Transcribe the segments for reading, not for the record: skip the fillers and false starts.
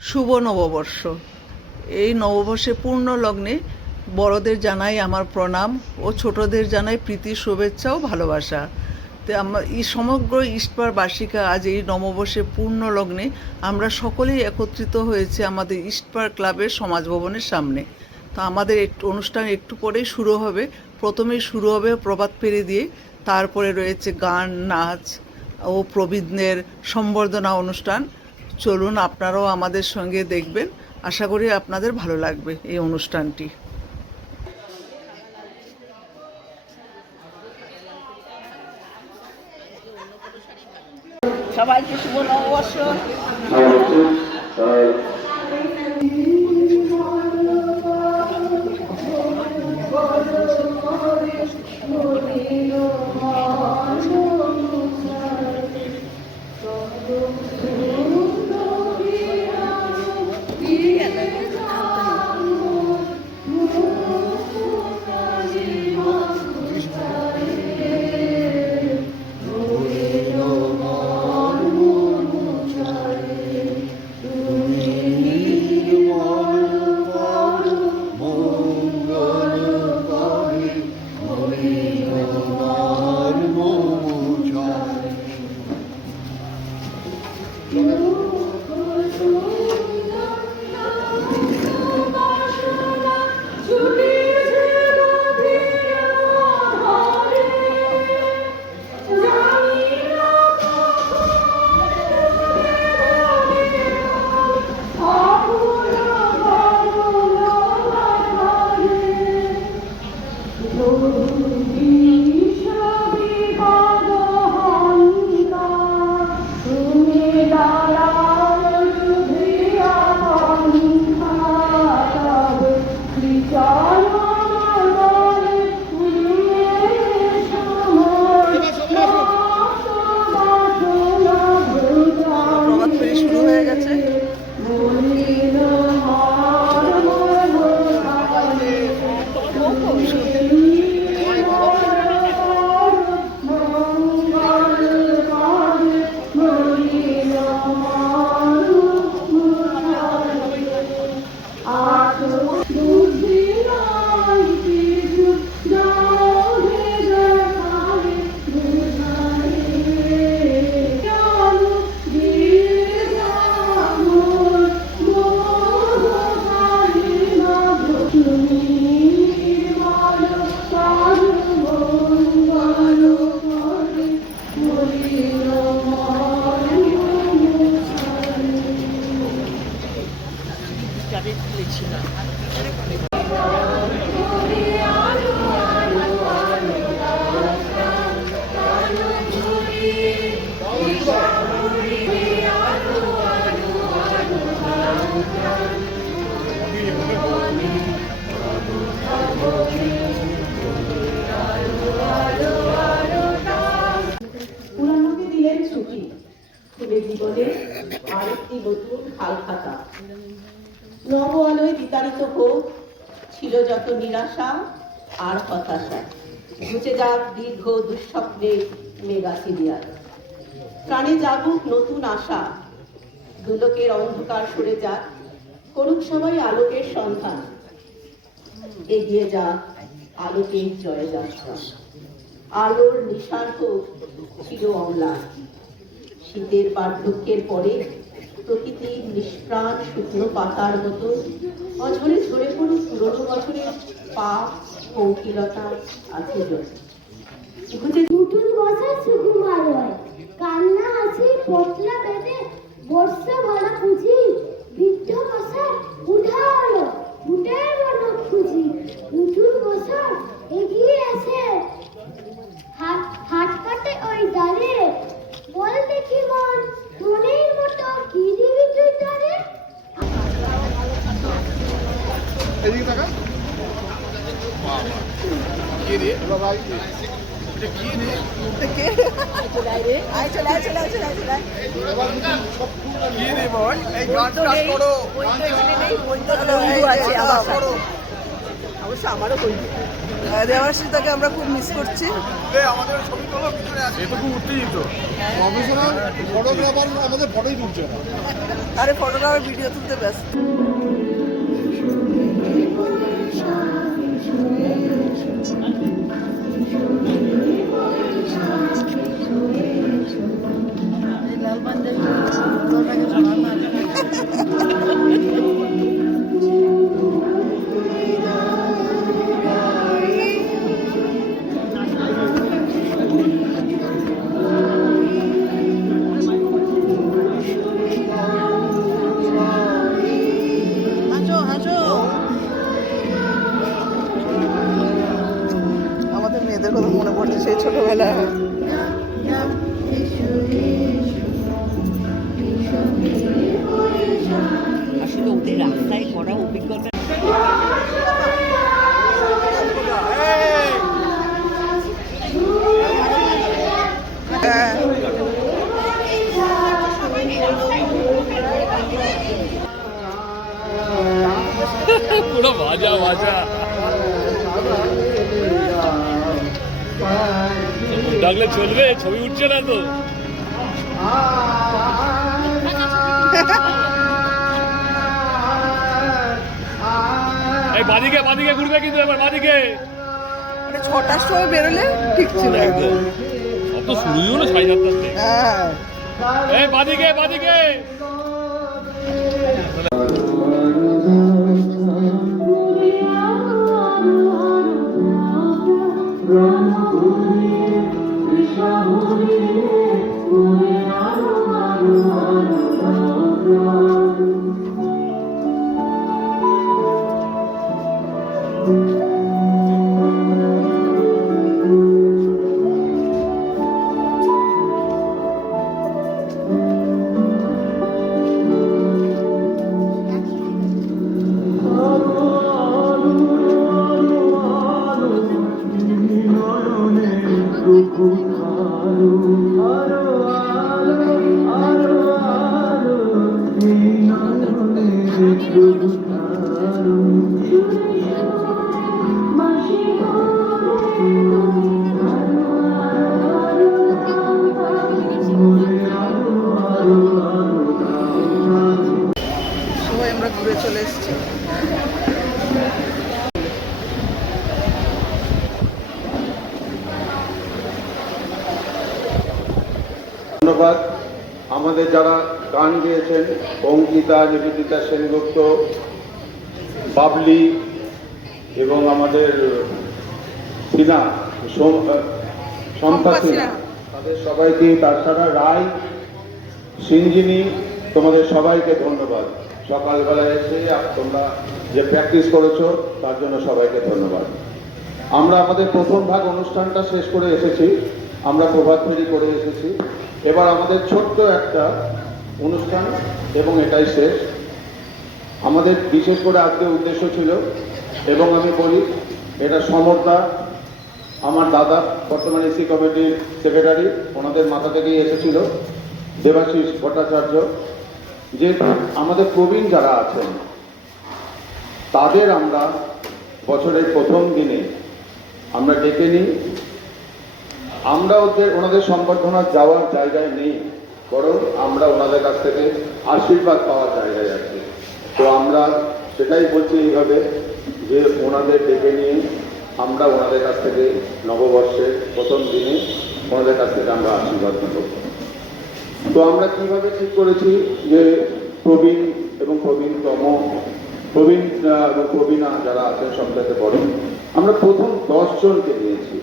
শুভ নববর্ষ। এই নববর্ষে পূর্ণ লগ্নে বড়দের জানাই আমার প্রণাম ও ছোটদের জানাই প্রীতি, শুভেচ্ছা ও ভালোবাসা। তো এই সমগ্র ইস্টপাড়বাসীকা আজ এই নববর্ষে পূর্ণ লগ্নে আমরা সকলেই একত্রিত হয়েছে আমাদের ইস্টপাড় ক্লাবের সমাজ ভবনের সামনে। তো আমাদের অনুষ্ঠান একটু পরেই শুরু হবে। প্রথমেই শুরু হবে প্রভাত ফেরি দিয়ে, তারপরে রয়েছে গান, নাচ ও প্রবীণদের সম্বর্ধনা অনুষ্ঠান। চলুন আপনারাও আমাদের সঙ্গে দেখবেন, আশা করি আপনাদের ভালো লাগবে এই অনুষ্ঠানটি। সবাইকে শুভ নববর্ষ। ছিল যত নিরাশা আর হতাশা, ঘুচে যাক দীর্ঘ দুঃস্বপ্নে মেগা সিরিয়াল। প্রাণে জাগুক নতুন আশা, দুলোকের অন্ধকার সরে যাক, করুক সবাই আলোকের সন্ধান। এগিয়ে যাক আলোকের জয়যাত্রা, আলোর নিশান হোক চির অম্লান। শীতের বার্ধক্যের পরে প্রকৃতির নিষ্প্রাণ শুকনো পাতার মতো অঝরে ঝরে পড়ুক পুরনো বছরের পাপ, পঙ্কিলতা, আত্মীয়তা। নতুন বছর সুকুমার হয়, কান্না হাসি পতলা পেটে বর্ষা ভরা খুঁজি, বৃদ্ধ বছর উঠা হলো উঠে বড় খুঁজি। নতুন বছর এগিয়ে আসে, হাত কাটে ওই ডালে, বল দেখি মন মনের মতো কি দিবি তুই তারে। এদিকে তাকা বাবা কি রে ভাই এটা কি রে কি রে বল এই গান কাজ করো আছে আমার সাথে। অবশ্য আমারও বন্ধু দেবাশিতাকে আমরা খুব মিস করছি। আমাদের ছবি তোলো পিছনে আছে এটা খুব উত্তেজিত প্রফেশনাল ফটোগ্রাফার আমাদের ফটোই তুলছে না আরে ফটোগ্রাফার ভিডিও তুলতে ব্যস্ত। আমাদের মেয়েদের কথা মনে পড়ছে সেই ছোটবেলায়। আসলে ওদের রাস্তায় করা অভিজ্ঞতা পুরো ভাজা ভাজা ডাকলে চলবে, ছবি উঠছে না তো। এই বাদিকে বাদিকে ঘুরবে কিন্তু এবার বাদিকে, মানে 6টার সময় বেরোলে ঠিক ছিল একদম। সব তো শুরুই হলো 7:30 থেকে। হ্যাঁ এই বাদিকে বাদিকে সবাই আমরা ঘুরে চলে এসেছি। ধন্যবাদ আমাদের যারা গান গেয়েছেন, অঙ্কিতা, নিবেদিতা সেনগুপ্ত, বাবলি এবং আমাদের সিনা সম্পা সিনা, তাদের সবাইকে, তাছাড়া রায়, সিঞ্জিনী, তোমাদের সবাইকে ধন্যবাদ। সকালবেলায় এসে তোমরা যে প্র্যাকটিস করেছো তার জন্য সবাইকে ধন্যবাদ। আমরা আমাদের প্রথম ভাগ অনুষ্ঠানটা শেষ করে এসেছি, আমরা প্রভাত ফেরি করে এসেছি। এবার আমাদের ছোট্ট একটা অনুষ্ঠান এবং এটাই শেষ। আমাদের বিশেষ করে আজকে উদ্দেশ্য ছিল, এবং আমি বলি এটা সমরদা, আমার দাদা, বর্তমানে এসি কমিটির সেক্রেটারি, ওনাদের মাথা থেকেই এসেছিল, দেবাশিস ভট্টাচার্য, যে আমাদের প্রবীণ যারা আছেন তাদের আমরা বছরের প্রথম দিনে আমরা ডেকে নিই। আমরা ওনাদের সম্বর্ধনা যাওয়ার জায়গায় নেই, বরং আমরা ওনাদের কাছ থেকে আশীর্বাদ পাওয়ার জায়গায় আছি। তো আমরা সেটাই বলছি এইভাবে যে ওনাদের ডেকে নিয়ে আমরা ওনাদের কাছ থেকে নববর্ষের প্রথম দিনে ওনাদের কাছ থেকে আমরা আশীর্বাদ নেব। তো আমরা কিভাবে ঠিক করেছি যে প্রবীণ এবং প্রবীণতম, প্রবীণ এবং প্রবীণা যারা আছেন সবথেকে বড়, আমরা প্রথম 10 জনকে নিয়েছি।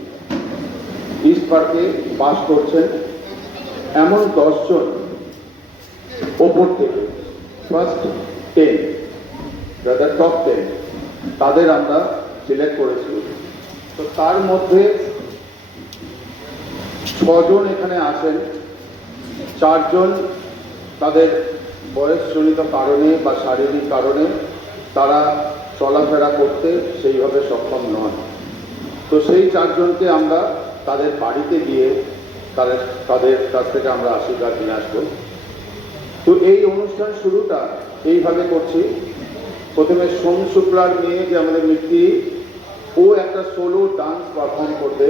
ইস্ট পার্কে বাস করছেন এমন 10 জন ওপর থেকে, ফার্স্ট 10, টপ 10, তাদের আমরা সিলেক্ট করেছি। তো তার মধ্যে 6 জন এখানে আছেন, 4 জন তাদের বয়সজনিত কারণে বা শারীরিক কারণে তারা চলাফেরা করতে সেইভাবে সক্ষম নন। তো সেই 4 জনকে আমরা তাদের বাড়িতে গিয়ে তাদের কাছ থেকে আমরা আশীর্বাদ নিয়ে আসবো। তো এই অনুষ্ঠান শুরুটা এইভাবে করছি। প্রথমে সোম শুক্লার মেয়ে যে আমাদের মিত্তি, ও একটা সোলো ডান্স পারফর্ম করবে।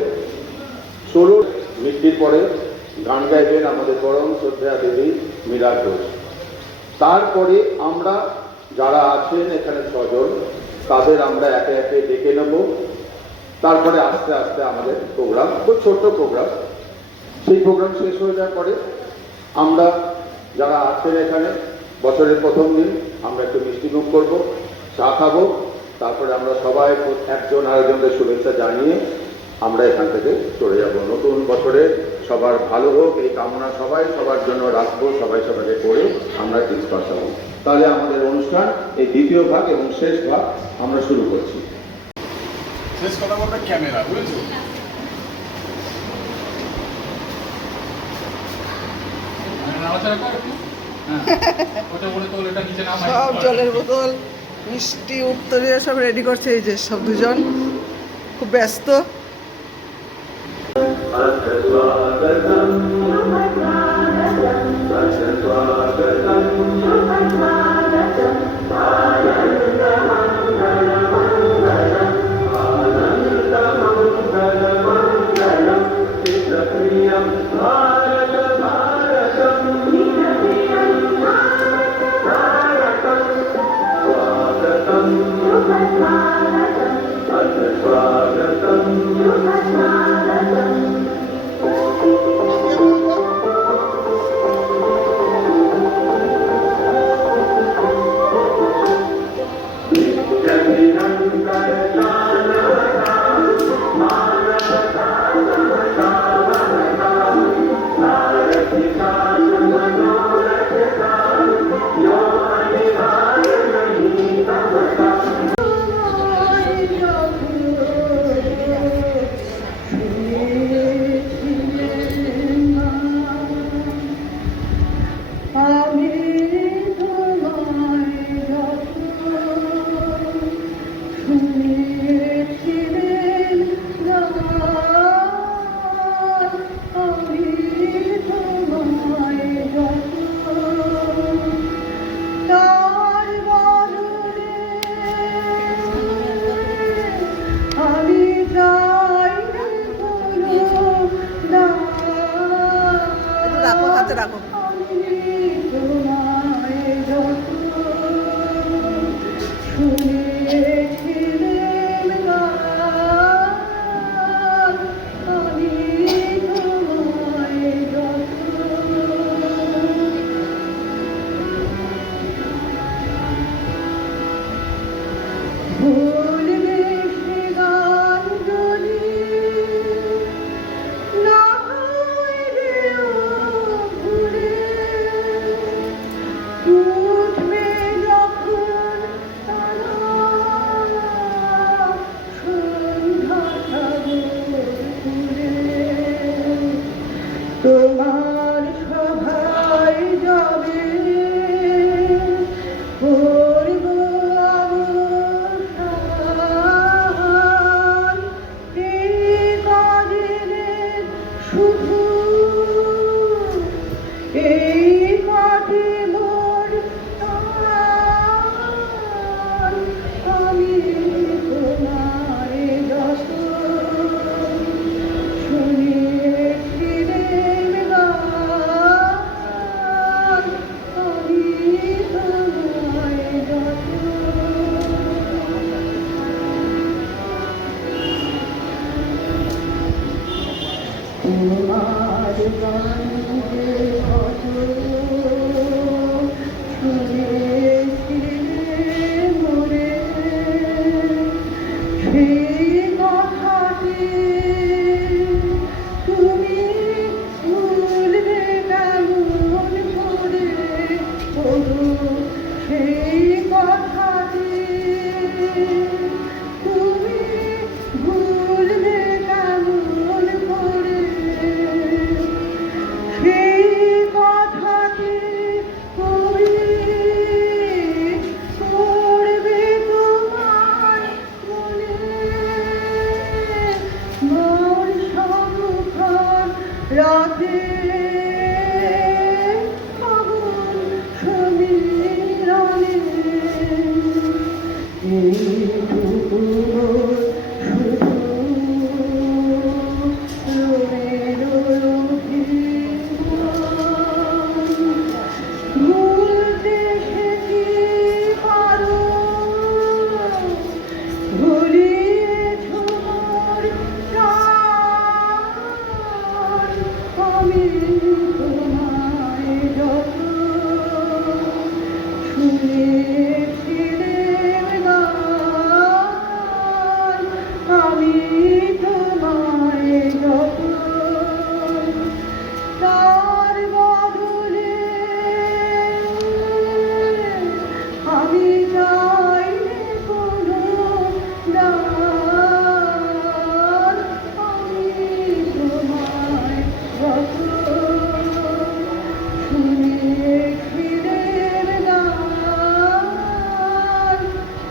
সোলো মিত্তির পরে গান গাইবেন আমাদের পরম শ্রদ্ধেয়া দেবী মীরা ঘোষ। তারপরে আমরা যারা আছেন এখানে 6 জন, তাদের আমরা একে একে ডেকে নেব। তারপরে আস্তে আস্তে আমাদের প্রোগ্রাম, খুব ছোট্ট প্রোগ্রাম, সেই প্রোগ্রাম শেষ হয়ে যাওয়ার পরে আমরা যারা আছেন এখানে বছরের প্রথম দিন আমরা একটু মিষ্টিমুখ করব, চা খাবো। তারপরে আমরা সবাই একজন আরেকজনকে শুভেচ্ছা জানিয়ে আমরা এখান থেকে চলে যাব। নতুন বছরে সবার ভালো হোক এই কামনা সবাই সবার জন্য রাখবো, সবাই সবাইকে করে আমরা ডিসকাস হবো। তাহলে আমাদের অনুষ্ঠান এই দ্বিতীয় ভাগ এবং শেষ ভাগ আমরা শুরু করছি। শেষ কথা বলতে ক্যামেরা, বুঝেছো? সব জলের বোতল, মিষ্টি, উত্তরীয় সব রেডি করছে। এই যে সব দুজন খুব ব্যস্ত। রাখো, হাতে রাখো। ভুলে তোমার গন্ধে কত শুনেছিলে মোরে, সেই কথাটি তুমি ভুলবে কেমন করে, ওগো সেই কথাটি তুমি ভুলবে কেমন করে, সেই কথাটি তুমি করবে তোমার মনে, মোর সম্মুখন রাতে আগুন সমীরণে, এইটুকু শুধু রোমের ভুলতে সে কি পারো, ভুলিয়েছ মোর প্রাণ, আমি তোমায় যত শুনেছিলেম গান, আমি তোমায় যত তার বদলে আমি চাইলে কোনো দান, আমি তোমায় যত শুনেছিলেম গান,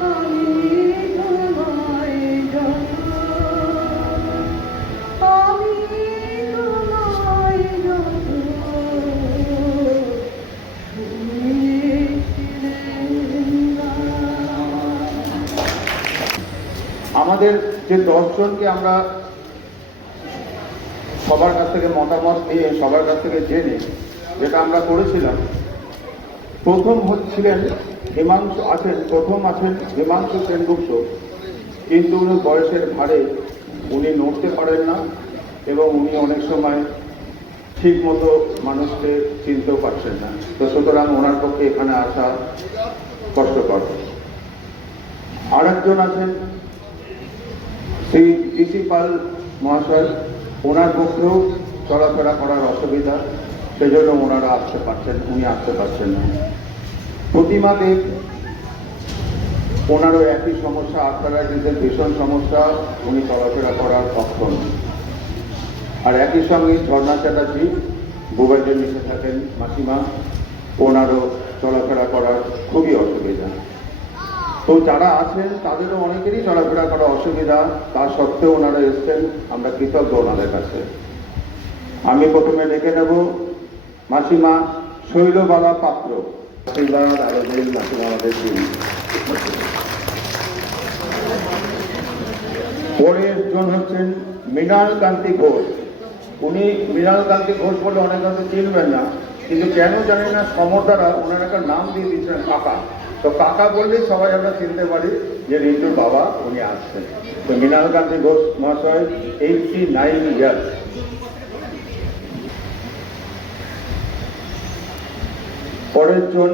আমি তোমায় যত, আমি তোমায় যত শুনেছিলেম গান। আমাদের যে 10 জনকে আমরা সবার কাছ থেকে মতামত নিয়ে সবার কাছ থেকে জেনে যেটা আমরা করেছিলাম, প্রথম হচ্ছিলেন হিমাংশু প্রথম আছেন হিমাংশু সেনগুপ্ত, কিন্তু উনি বয়সের ভারে উনি নড়তে পারেন না এবং উনি অনেক সময় ঠিক মতো মানুষকে চিনতেও পারছেন না, তো সুতরাং ওনার পক্ষে এখানে আসা কষ্টকর। আর একজন আছেন শ্রী টিসি পাল মহাশয়, ওনার পক্ষেও চলাফেরা করার অসুবিধা, সেজন্য ওনারা উনি আসতে পারছেন না। প্রতিমা দেব, ওনারও একই সমস্যা, আর্থারাইটিসের ভীষণ সমস্যা, উনি চলাফেরা করার অক্ষম। আর একই সঙ্গে ঝর্ণা চ্যাটার্জি বুবাইতে মিশে থাকেন মাসিমা, ওনারও চলাফেরা করার খুবই অসুবিধা। তো যারা আছেন তাদেরও অনেকেরই চলাফেরা করার অসুবিধা, তা সত্ত্বেও ওনারা এসছেন, আমরা কৃতজ্ঞ ওনাদের কাছে। আমি প্রথমে ডেকে নেব মাসিমা শৈলবালা পাত্র। আশীর্বাদ আয়োজন মাসিমা আমাদের দিন। পরের জন হচ্ছেন মৃণাল কান্তি ঘোষ। উনি মৃণাল কান্তি ঘোষ বলে অনেক হয়তো চিনবেন না, কিন্তু কেন জানি না সমর্দারা ওনার একটা নাম দিয়ে দিচ্ছেন কাকা। তো কাকা বললেই সবাই আমরা চিনতে পারি যে রিন্টুর বাবা উনি আসছেন। তো মৃণাল কান্তি ঘোষ মহাশয় 89 ইয়ার্স। পরের জন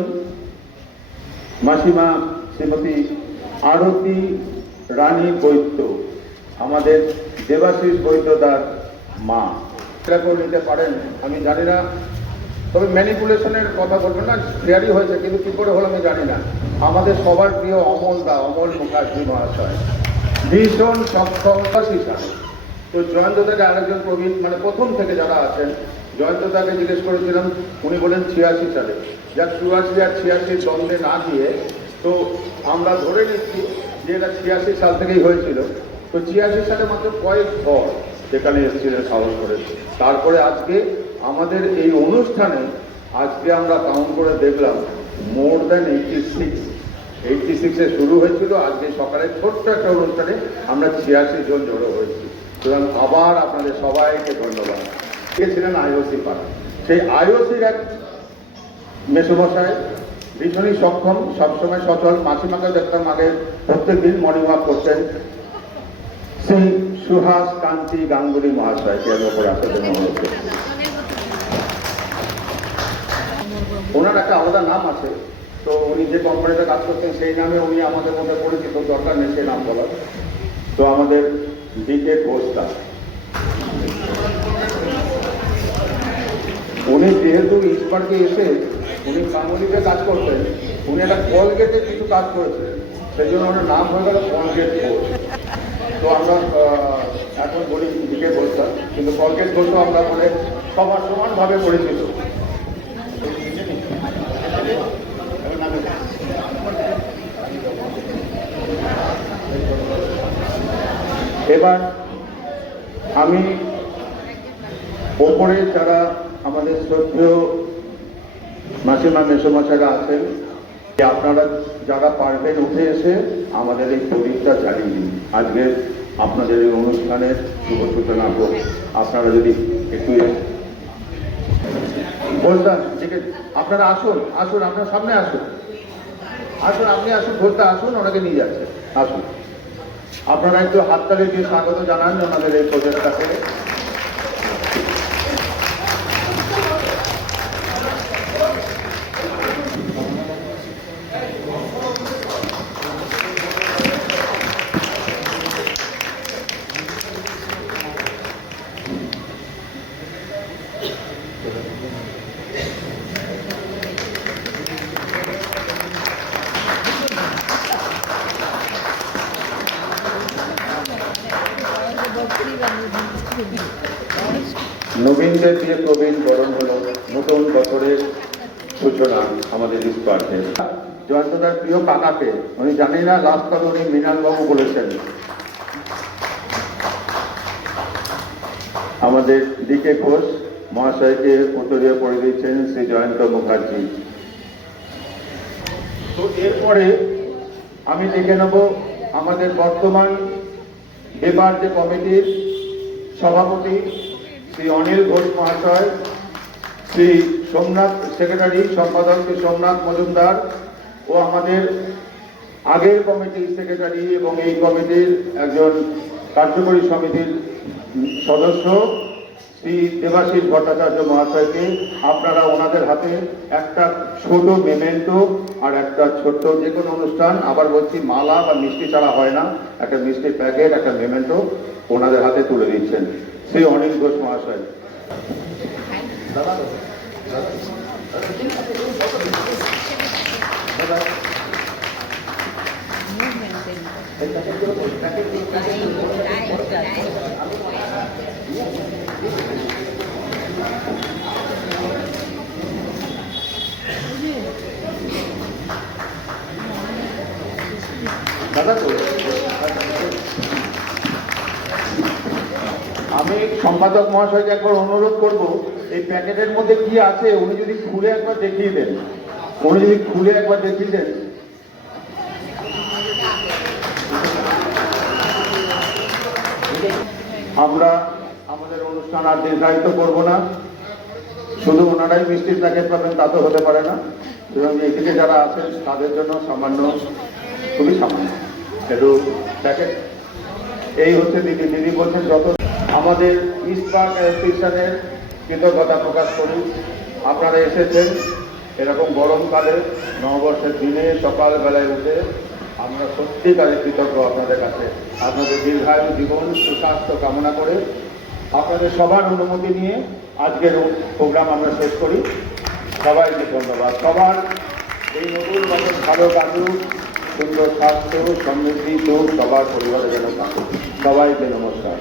মাসিমা শ্রীমতী আরতি রানী বৈদ্য, আমাদের দেবাশিস বৈদ্যদার মা। এটা করে নিতে পারেন আমি জানি না, তবে ম্যানিপুলেশনের কথা বলবেন না, ক্লিয়ারই হয়েছে, কিন্তু কী করে হলো আমি জানি না। আমাদের সবার প্রিয় অমল মুখার্জি মহাশয়, ভীষণ সক্ষম হিসাবে। তো জয়ন্তদাকে আরেকজন প্রবীণ, মানে প্রথম থেকে যারা আছেন, জয়ন্তদাকে জিজ্ঞেস করেছিলাম, উনি বলেন 86 সালে। যাক 84 আর 86 দ্বন্দ্বে না দিয়ে তো আমরা ধরে নিচ্ছি যে এটা 86 সাল থেকেই হয়েছিল। তো 86 সালে মাত্র কয়েক ঘর সেখানে এসেছিলেন সাহস করে। তারপরে আজকে আমাদের এই অনুষ্ঠানে আজকে আমরা কাউন্ট করে দেখলাম মোর দ্যান 86 শুরু হয়েছিল, আজকে সকালে ছোট্ট একটা অনুষ্ঠানে আমরা 86 জন জড়ো হয়েছি। সুতরাং আবার আপনাদের সবাইকে ধন্যবাদ। কে ছিলেন আইওসি পাড়া, সেই আইওসির এক মেসোমশাই, ভীষণই সক্ষম, সবসময় সচল। মাসিমাকে দেখতাম আগে প্রত্যেক দিন মর্নিং ওয়াক করতেন। শ্রী সুহাস কান্তি গাঙ্গুলি মহাশয়কে আমি ওপরে আসার জন্য অনুরোধ করছি। ওনার একটা আলাদা নাম আছে, তো উনি যে কোম্পানিতে কাজ করতেন সেই নামে উনি আমাদের মধ্যে পরিচিত, দরকার নেই সেই নাম বলার। তো আমাদের ডিকে ঘোষদা, উনি যেহেতু ইস্পার্কে এসে উনি গাঙ্গুলিতে কাজ করতেন, উনি একটা কলগেটে কিছু কাজ করেছেন, সেই জন্য ওনার নাম হয়ে গেল কলগেট ঘোষ। তো আমরা এখন বলি ডিকে ঘোষদা, কিন্তু কলগেট ঘোষও আমরা বলে সবার সমানভাবে পরিচিত। এবার আমি ওপরে যারা আমাদের শ্রদ্ধেয় মাসিমা মেসোমশাইরা আছেন, আপনারা যারা পারবেন উঠে এসে আমাদের এই প্রদীপটা জ্বালিয়ে দিন। আজকে আপনাদের এই অনুষ্ঠানের শুভ সূচনা হোক। আপনারা যদি একটু বলতেন, ঠিক আছে, আপনারা আসুন আসুন, আপনার সামনে আসুন, আসুন আপনি আসুন, ঘোষদা আসুন, ওনাকে নিয়ে যাচ্ছে, আসুন। আপনারা একটু হাততালি দিয়ে স্বাগত জানান আমাদের এই প্রজেক্টটাকে। নবীনদের দিয়ে প্রবীণ বরণ হলো নতুন বছরের সূচনা আমাদের ইস্পার্কে। জয়ন্তদার প্রিয় কাকাকে, উনি জানি না লাস্ট কথা উনি মৃণালবাবু বলেছেন, আমাদের ডিকে ঘোষ মহাশয়কে উত্তরীয় করে দিচ্ছেন শ্রী জয়ন্ত মুখার্জি। তো এরপরে আমি দেখে নেব আমাদের বর্তমান এবার যে কমিটির সভাপতি শ্রী অনিল ঘোষ মহাশয়, শ্রী সোমনাথ সেক্রেটারি সম্পাদক শ্রী সোমনাথ মজুমদার ও আমাদের আগের কমিটির সেক্রেটারি এবং এই কমিটির একজন কার্যকরী সমিতির সদস্য শ্রী দেবাশিস ভট্টাচার্য মহাশয়কে আপনারা ওনাদের হাতে একটা ছোট মেমেন্টো আর একটা ছোট্ট যে কোনো অনুষ্ঠান, আবার বলছি মালা বা মিষ্টি ছাড়া হয় না, একটা মিষ্টির প্যাকেট, একটা মেমেন্টো ওনাদের হাতে তুলে দিচ্ছেন শ্রী অনিল ঘোষ মহাশয়। দাদা তো আমি সম্পাদক মহাশয়কে একবার অনুরোধ করব, এই প্যাকেটের মধ্যে কি আছে উনি যদি খুলে একবার দেখিয়ে দেন, উনি যদি খুলে একবার দেখিয়ে দেন। আমরা আমাদের অনুষ্ঠান আর দীর্ঘায়িত করব না, শুধু ওনারাই মিষ্টির প্যাকেট পাবেন তা তো হতে পারে না, এবং এদিকে যারা আছেন তাদের জন্য সামান্য, খুবই সামান্য একটু প্যাকেট। এই হচ্ছে দিদি বলছেন যত আমাদের ইস্পার্ক অ্যাসোসিয়েশনের কৃতজ্ঞতা প্রকাশ করি। আপনারা এসেছেন এরকম গরমকালে নববর্ষের দিনে সকালবেলায় উঠে, আমরা সত্যিকারে কৃতজ্ঞ আপনাদের কাছে। আপনাদের দীর্ঘায়ু জীবন সুস্বাস্থ্য কামনা করে আপনাদের সবার অনুমতি নিয়ে আজকের প্রোগ্রাম আমরা শেষ করি। সবাইকে ধন্যবাদ। সবার এই নতুন বছর ভালো কাটুক, সুন্দর স্বাস্থ্য সমৃদ্ধি সুখ সবার পরিবারের জন্য কাটুক। সবাইকে নমস্কার।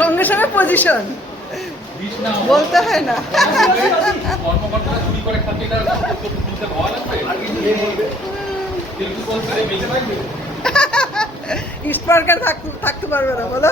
সঙ্গে সঙ্গে পজিশন বলতে হয় না। কর্মকর্তারা চুরি করে খাচ্ছে, তুলতে ভালো লাগবে। ইস্পার্কে থাকতে পারবে না বলো।